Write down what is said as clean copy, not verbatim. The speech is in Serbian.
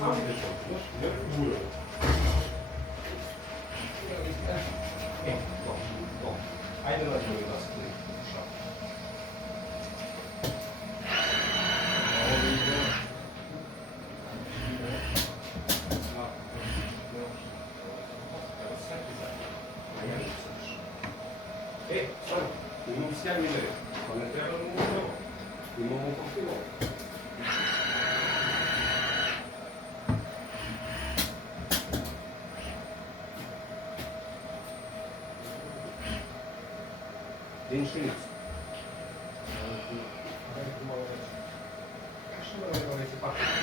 Sam wyciąg, nie? W górę. O. Ajde nađemo da se šao. Samo, imamo sjajni red, pa ne treba da mu upravo. Imamo profilo. Den Schnitt. Ajde tu malo veće. Kaš ima nego veće pakete.